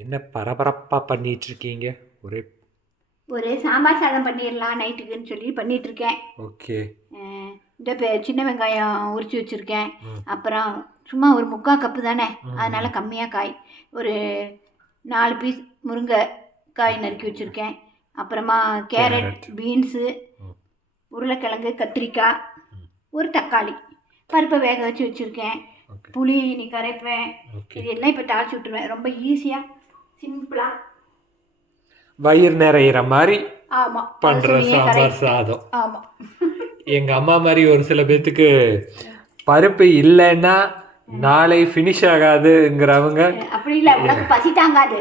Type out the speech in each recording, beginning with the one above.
என்ன பரபரப்பாக பண்ணிட்டு இருக்கீங்க ஒரே ஒரு சாம்பார் சாதம் பண்ணிடலாம் நைட்டுக்குன்னு சொல்லி பண்ணிட்டு இருக்கேன் ஓகே இந்த பெ- சின்ன வெங்காயம் உரிச்சு வச்சுருக்கேன். ம். அப்புறம் சும்மா ஒரு முக்கால் கப்பு தானே? ம். அதனால கம்மியாக காய். ஒரு நாலு பீஸ் முருங்கை காய் நறுக்கி வச்சுருக்கேன். அப்புறமா கேரட். பீன்ஸு ம். உருளைக்கிழங்கு கத்திரிக்காய் ம். ஒரு தக்காளி. பருப்பை வேக வச்சு வச்சுருக்கேன். ஓகே. புளி நீ கரைப்பேன். ஓகே. இது எல்லாம் இப்போ தாளிச்சு விட்டுருவேன். ரொம்ப ஈஸியாக சிம்பிளாக வயிறு நிறையிற மாதிரி பண்ணுற சாம்பார் சாதம். ஆமாம் எங்கள் அம்மா மாதிரி ஒரு சில பேர்த்துக்கு பருப்பு இல்லைன்னா நாளை ஃபினிஷ் ஆகாதுங்கிறவங்க அப்படி இல்லை உனக்கு பசி தாங்காது.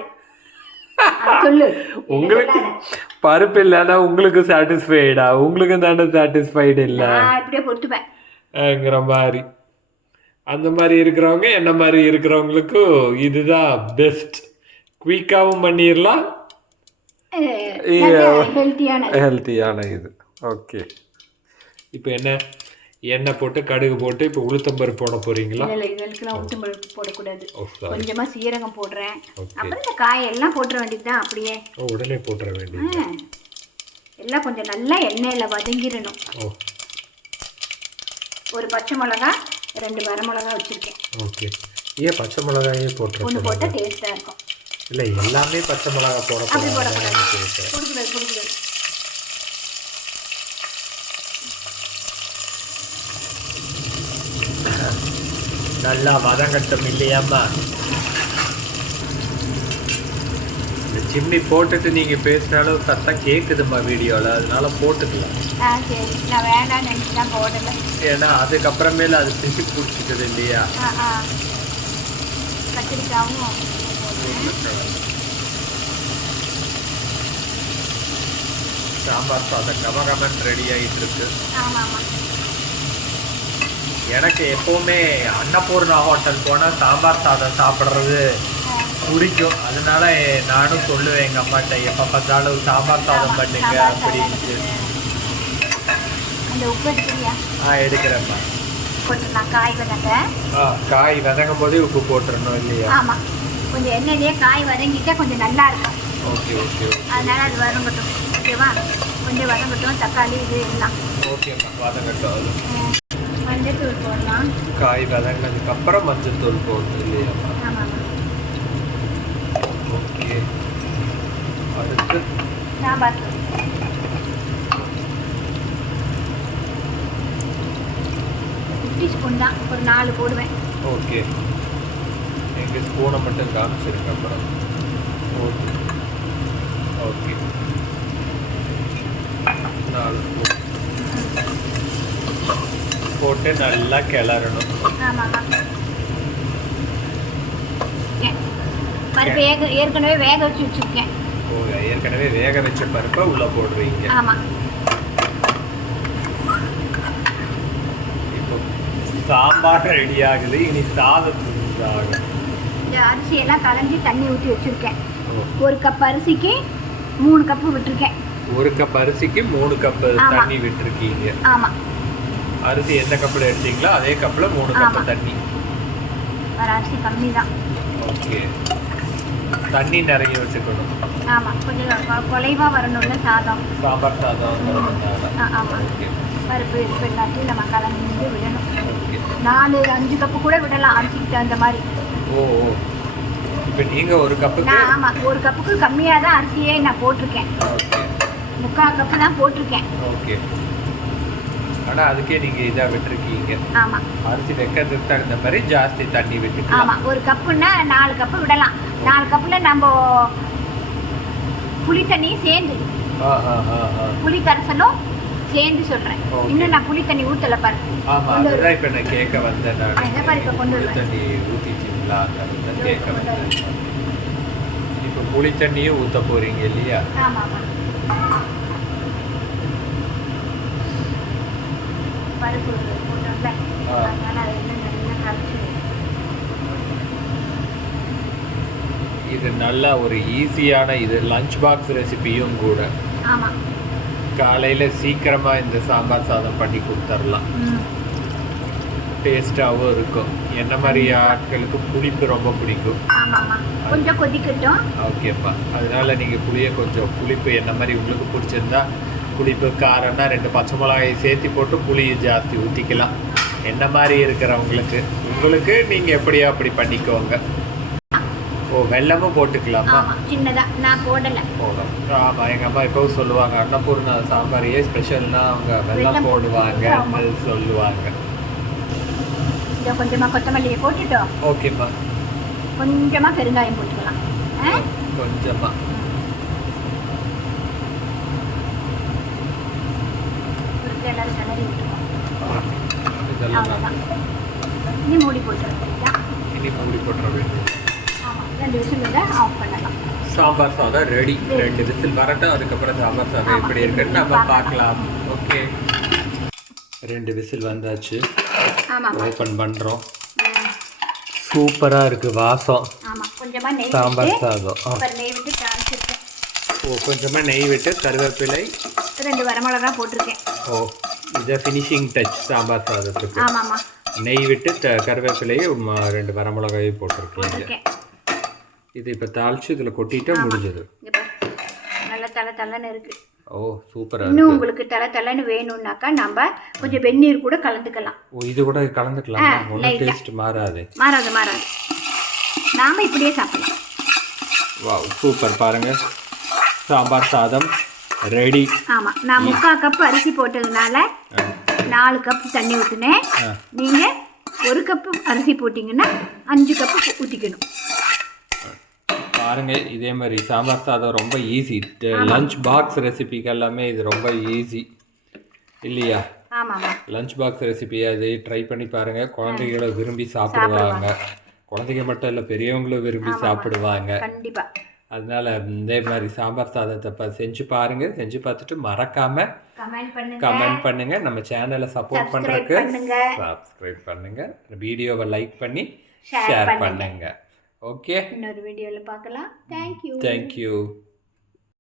உங்களுக்கு பருப்பு இல்லைன்னா உங்களுக்கு சாட்டிஸ்ஃபைடா உங்களுக்கு தானே சாட்டிஸ்ஃபைடு இல்லை? பொறுத்துப்பேன். மாதிரி. அந்த மாதிரி இருக்கிறவங்க என்ன மாதிரி இருக்கிறவங்களுக்கும் இதுதான் பெஸ்ட் குயிக்காகவும் பண்ணிடலாம் ஹெல்த்தியான இது. ஓகே இப்போ என்ன? எண்ணெய் போட்டு கடுகு போட்டு இப்போ உளுத்தம்பருப்பு போட போறீங்களா? இல்லை இதுக்கெல்லாம் உளுத்தம் பருப்பு போடக்கூடாது. கொஞ்சமாக சீரகம் போடுறேன். அப்புறம் இந்த காயெல்லாம் போட்டுற வேண்டியது தான் அப்படியே. ஓ உடனே போட்டுற வேண்டியது. எல்லாம் கொஞ்சம் நல்லா எண்ணெயில் வதங்கிடணும். ஓ. ஒரு பச்சை மிளகா ரெண்டு வரமிளகா வச்சுருக்கேன். ஓகே ஏன் பச்சை மிளகாயே போட்டுற ஒன்று போட்டால் டேஸ்ட்டாக இருக்கும். இல்லை எல்லாமே பச்சை மிளகா போட போடக்கூடாது நல்லா வதங்கட்டும் இல்லையாம்மா? இந்த சிம்னி போட்டுட்டு நீங்க பேசினாலும் சத்தம் கேக்குதும்மா வீடியோல அதனால போட்டுக்கலாம். ஏன்னா அதுக்கப்புறமேல அது பிசி பிடிச்சிக்குது இல்லையா? கத்திரிக்காவும் சாம்பார் சாதம் கமகமன் ரெடி ஆயிட்டு இருக்கு எனக்கு எப்பவுமே அன்னபூர்ணா ஹோட்டல் போனா சாம்பார் சாதம் சாப்பிடுறது பிடிக்கும். அதனால நானும் சொல்லுவேன் எங்க அம்மாட்ட எப்ப பார்த்தாலும் சாம்பார் சாதம் பண்ணுங்க அப்படின்ட்டு ஆ போட்டுடலாம் காய் வதங்க. ஆ காய் வதங்கும் போதே உப்பு போட்டுறணும் இல்லையா? கொஞ்சம் எண்ணெயிலேயே காய் வதங்கிட்டா கொஞ்சம் நல்லா இருக்கும். ஓகே ஓகே அதனால அது வதங்கட்டும். ஓகேவா? கொஞ்சம் வதங்கட்டும் தக்காளி இது எல்லாம். ஓகேம்மா வதங்கட்டும் மஞ்சத்தூள் போடலாம். காய் வதங்கினதுக்கு அப்புறம் மஞ்சள் தூள் போடணும் இல்லையாம்மா ஆமாம் ஓகே. அடுத்து? சாம்பார் தூள். குட்டி ஸ்பூன் தான். ஒரு நாலு போடுவேன். ஓகே. ஸ்பூனை மட்டும் காமிச்சிருக்க அப்புறம் ஓகே. ஓகே. நாலு போட்டு. நல்லா கிளறணும். ஆமாம் பருப்பு ஏக ஏற்கனவே வேக வச்சு வச்சுருக்கேன். ஓ ஏற்கனவே வேக வச்ச பருப்பை உள்ளே போடுறீங்க. ஆமாம் இப்போ சாம்பார் ரெடி ஆகுது. இனி சாதத்துக்கு ஆகும் அரிசியெல்லாம் களைஞ்சி தண்ணி ஊற்றி வச்சுருக்கேன். ஒரு கப் அரிசிக்கு மூணு கப்பு விட்டுருக்கேன். ஒரு கப் அரிசிக்கு மூணு கப். தண்ணி விட்டுருக்கீங்க. ஆமாம் அரிசி எந்த கப்பில் எடுத்தீங்களோ அதே கப்பில் மூணு கப். தண்ணி. வர அரிசி கம்மி தான் ஓகே. தண்ணி நிறைய வச்சுக்கணும். ஆமாம் கொஞ்சம் குலைவாக வரணும்ல சாதம். சாம்பார் சாதம் ஆமாம் பருப்பு இருப்பு எல்லாத்தையும் நம்ம கலந்து விடணும். நாலு அஞ்சு கப்பு கூட விடலாம். அரிசிக்கு தகுந்த மாதிரி. ஓ ஓ. இப்போ நீங்கள் ஒரு கப்புக்கு நான் ஆமாம் ஒரு கப்புக்கு கம்மியாக தான் அரிசியே நான் போட்டிருக்கேன். ஓகே முக்கால் கப்பு தான் போட்டிருக்கேன். ஓகே ஆனால் அதுக்கே நீங்கள் இதாக விட்டுருக்கீங்க. ஆமாம் அரிசி வைக்கிறதுக்கு தகுந்த மாதிரி ஜாஸ்தி தண்ணி விட்டுக்கலாம். ஆமாம் ஒரு கப்புன்னா நாலு கப்பு விடலாம். நாலு கப்பில் நம்ம புளி தண்ணியும் சேர்ந்து புளி கரைசலும் சேர்ந்து சொல்கிறேன் Okay. இன்னும் நான் புளி தண்ணி ஊற்றலை பாரு. ஆமாம் இப்போ நான் கேட்க வந்தேன் நான். புளி. தண்ணி ஊற்றிச்சிங்களா அதுதான் கேட்க வந்தேன் இப்போ புளி தண்ணியும் ஊற்ற போகிறீங்க இல்லையா? இது நல்ல ஒரு ஈஸியான இது லஞ்ச் பாக்ஸ் ரெசிபியும் கூட. காலையில் சீக்கிரமாக இந்த சாம்பார் சாதம் பண்ணி கொடுத்துர்லாம். ம் டேஸ்டாகவும் இருக்கும். என்ன மாதிரி ஆட்களுக்கு புளிப்பு ரொம்ப பிடிக்கும்? கொஞ்சம் கொதிக்கட்டும். ஓகேப்பா. அதனால நீங்கள் புளியை கொஞ்சம் புளிப்பு என்ன மாதிரி உங்களுக்கு பிடிச்சிருந்தா புளிப்பு காரம்னா ரெண்டு பச்சை மிளகாய் சேர்த்து போட்டு புளி ஜாஸ்தி ஊற்றிக்கலாம் என்ன மாதிரி இருக்கிறவங்களுக்கு உங்களுக்கு நீங்கள் எப்படியோ அப்படி பண்ணிக்கோங்க. ஓ வெல்லமும் போட்டுக்கலாமா? சின்னதாக நான் போடலை. ஆமாம் எங்கள் அம்மா எப்பவும் சொல்லுவாங்க அன்னபூர்ணா சாம்பாரையே ஸ்பெஷல்னா அவங்க வெல்லம் போடுவாங்க சொல்லுவாங்க. இதை கொஞ்சமாக கொத்தமல்லியை போட்டுட்டோம். ஓகேம்மா கொஞ்சமாக பெருங்காயம் போட்டுக்கலாம். கொஞ்சமா. எல்லாரும் கிளறி விட்டுருவோம் அவ்வளோதான் இனி மூடி போட்டுருவோம் சரியா இனி மூடி போட்டுற வேண்டியது. ஆமாம் ரெண்டு விசில் விட ஆஃப் பண்ணலாம். சாம்பார் சாதம் ரெடி ரெண்டு விசில் வரட்டும். அதுக்கப்புறம் சாம்பார் சாதம். எப்படி இருக்குன்னு நம்ம. பார்க்கலாம். ஓகே ரெண்டு விசில் வந்தாச்சு. ஆமாம் ஓப்பன் பண்ணுறோம் சூப்பராக இருக்குது வாசம். ஆமாம் கொஞ்சமாக நெய் சாம்பார் விட்டு சாதம். நெய் விட்டு ஓ கொஞ்சமாக நெய் விட்டு கருவேப்பிலை. ரெண்டு வரமிளகா போட்டிருக்கேன். ஓ இதை ஃபினிஷிங் டச் சாம்பார் சாதத்துக்கு. ஆமாம்மா நெய் விட்டு த கருவேப்பிலையும் ரெண்டு வரமிளகாயும் போட்டிருக்கீங்க. போட்டிருக்கேன். இது இப்போ தாளிச்சு இதில் கொட்டிட்டு முடிஞ்சது. இங்கே பாரு. நல்லா தலை தலைன்னு இருக்குது ஓ சூப்பராக இன்னும் உங்களுக்கு தலை தலைன்னு வேணும்னாக்கா நம்ம கொஞ்சம் வெந்நீர் கூட கலந்துக்கலாம். ஓ இது கூட கலந்துக்கலாம். ஒன்றும். டேஸ்ட் மாறாது. மாறாது மாறாது. நாம இப்படியே சாப்பிடலாம். வாவ் சூப்பர் பாருங்க. சாம்பார் சாதம் ரெடி. ஆமாம் நான் முக்கால் கப்பு அரிசி போட்டதுனால நாலு கப்பு தண்ணி ஊற்றினேன் நீங்கள் ஒரு கப்பு அரிசி போட்டிங்கன்னா அஞ்சு கப்பு ஊற்றிக்கணும் பாருங்க இதே மாதிரி சாம்பார் சாதம் ரொம்ப ஈஸி லஞ்ச் பாக்ஸ் ரெசிபிக்கு எல்லாமே இது ரொம்ப ஈஸி இல்லையா? லஞ்ச் பாக்ஸ் ரெசிபி அது ட்ரை பண்ணி பாருங்க. குழந்தைகளை விரும்பி சாப்பிடுவாங்க. குழந்தைங்க மட்டும் இல்லை பெரியவங்களும் விரும்பி சாப்பிடுவாங்க. அதனால இதே மாதிரி சாம்பார் சாதத்தை செஞ்சு பாருங்க. செஞ்சு பார்த்துட்டு மறக்காம கமெண்ட் பண்ணுங்க. நம்ம சேனலை சப்போர்ட் பண்றதுக்கு. சப்ஸ்கிரைப் பண்ணுங்க. வீடியோவை லைக் பண்ணி ஷேர். பண்ணுங்க. ஓகே இன்னொரு வீடியோவில் பார்க்கலாம். Thank you thank you